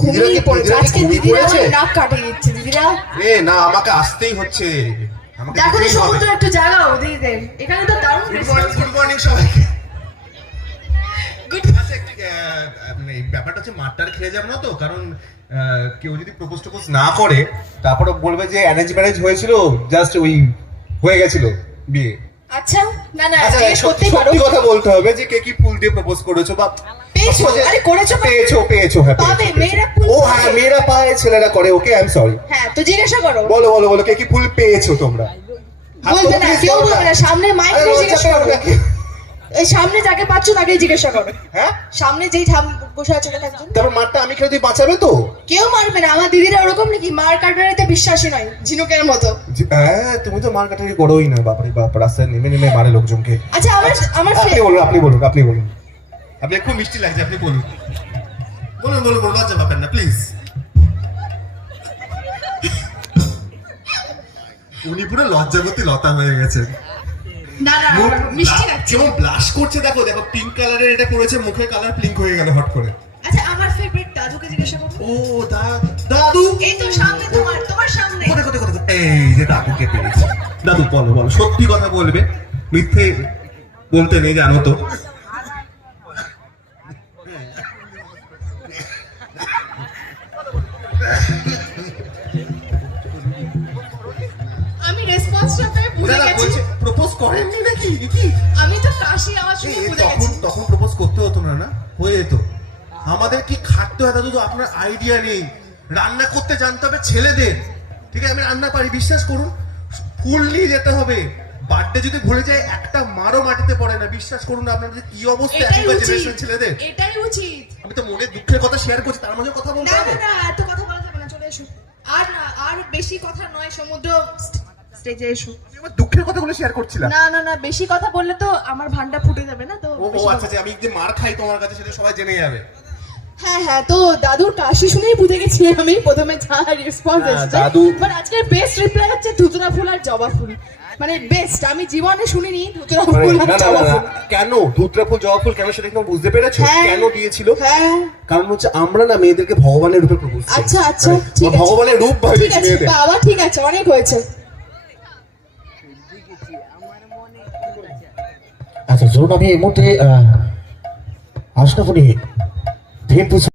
ঘুমিয়ে পড়েছে আজকে। দিদিরা আমার নাক কাটে দিচ্ছে দিদিরা। না আমাকে আসতেই হচ্ছে। দেখো সমুদ্র একটু জাগাও দিদিদের, এখানে তো দারুণ। গুড মর্নিং সবাইকে। আচ্ছা ব্যাপারটা হচ্ছে মারটার খেয়ে যাবো না তো, কারণ কেউ যদি প্রপোজ টোপোজ না করে তারপরে বলবে যে অ্যারেঞ্জ ম্যারেজ হয়েছিল, জাস্ট ওই হয়ে গেছিল বিয়ে। আচ্ছা না না সত্যি কথা বলতে হবে যে কে কি ফুল দিয়ে প্রপোজ করেছো বা পেয়েছো। আরে করেছো পেয়েছো হ্যাঁ পাবে মেয়েরা ফুল। ও হ্যাঁ মেয়েরা পায় ছেলেরা করে। Okay I am sorry. হ্যাঁ তো জিজ্ঞাসা করো। বলো কে কি ফুল পেয়েছো তোমরা? বলবে না, কেউ বলবে না। সামনে মাইক দিয়ে জিজ্ঞাসা করো। এই সামনে যাকে পাচ্ছ তাকেই জিজ্ঞাসা করো। হ্যাঁ সামনে যেই বসে আছে থাকবেন। তারপর মারটা আমি খেলে তুই বাঁচাবে তো? কেউ মারবে না। আমার দিদিরা ওরকম নাকি মার কাটারিতে বিশ্বাসী নয়, ঝিনুকের মতো। হ্যাঁ তুমি তো মার কাটারি করোই না। বাপরে বাপ, রাস্তায় নেমে মারে লোকজনকে। আচ্ছা আমার আপনি বলুন আপনি খুব মিষ্টি লাগছে, আপনি বলুন লজ্জা পাবেন না প্লিজ। উনি পুরো লজ্জাবতী লতা হয়ে গেছে। না মিষ্টি লাগছে। কেমন ব্লাশ করছে দেখো পিঙ্ক কালারের এটা করেছে, মুখের কালার পিঙ্ক হয়ে গেল হট করে। আচ্ছা আমার ফেভারিট দাদুকে জিজ্ঞাসা করো। ও দাদু এই তো সামনে তোমার সামনে। কোথায় এই যে দাদুকে পেয়েছি। দাদু বলো সত্যি কথা বলবে, মিথ্যে বলতে নেই জানো তো। আমি রেসপন্সটা পেয়ে বুঝে গেছি। প্রপোজ করেননি নাকি? আমি তো কাশি আওয়াজ শুনে বুঝে গেছি। তখন প্রপোজ করতে হতো না হয়ে যেত। আমাদের কি খাটতে হয় দাদু, আপনার আইডিয়া নেই। রান্না করতে জানতে হবে ছেলেদের, ঠিক আছে? আমি রান্না পারি, বিশ্বাস করুন। ফুল নিয়ে যেতে হবে। বার্থডে যদি ভুলে যায় একটা মারও মাটিতে পড়ে না, বিশ্বাস করুন। আপনাদের কি অবস্থা এখনকার জেনারেশন ছেলেদের। এটাই উচিত। আমি তো মনে দুঃখের কথা শেয়ার করছি, তার মাঝে কথা বলতে হবে না এত কথা বলা যাবে না। চলে এসো। আর বেশি কথা নয়। সমুদ্র স্টেজে এসো। আমার দুঃখের কথাগুলো শেয়ার করছিলাম। না বেশি কথা বললে তো আমার ভান্ডা ফুটে যাবে না তো। ও আচ্ছা আমি যে মার খাই তোমার কাছে সেটা সবাই জেনে যাবে। হ্যাঁ তো দাদুর কাশি শুনেই বুঝে গেছি আমি প্রথমে যা রেসপন্স এসেছে। বাট আজকের বেস্ট রিপ্লাই হচ্ছে ধুতরা ফুল আর জবা ফুল। মানে বেস্ট। আমি জীবনে শুনিনি ধুতরা ফুল আর জবা ফুল। কেন ধুতরা ফুল জবা ফুল কেন সেটা কি বুঝতে পেরেছো? কেন দিয়েছিল? হ্যাঁ কারণ হচ্ছে আমরা না মেয়েদেরকে ভগবানের রূপে প্রপোজ করি। আচ্ছা ঠিক আছে, ভগবানের রূপ ভাবিয়েছি মেয়েদের। বাবা ঠিক আছে, অনেক হয়েছে। আচ্ছা ধরুন আমি এই মুহূর্তে আশরাফুল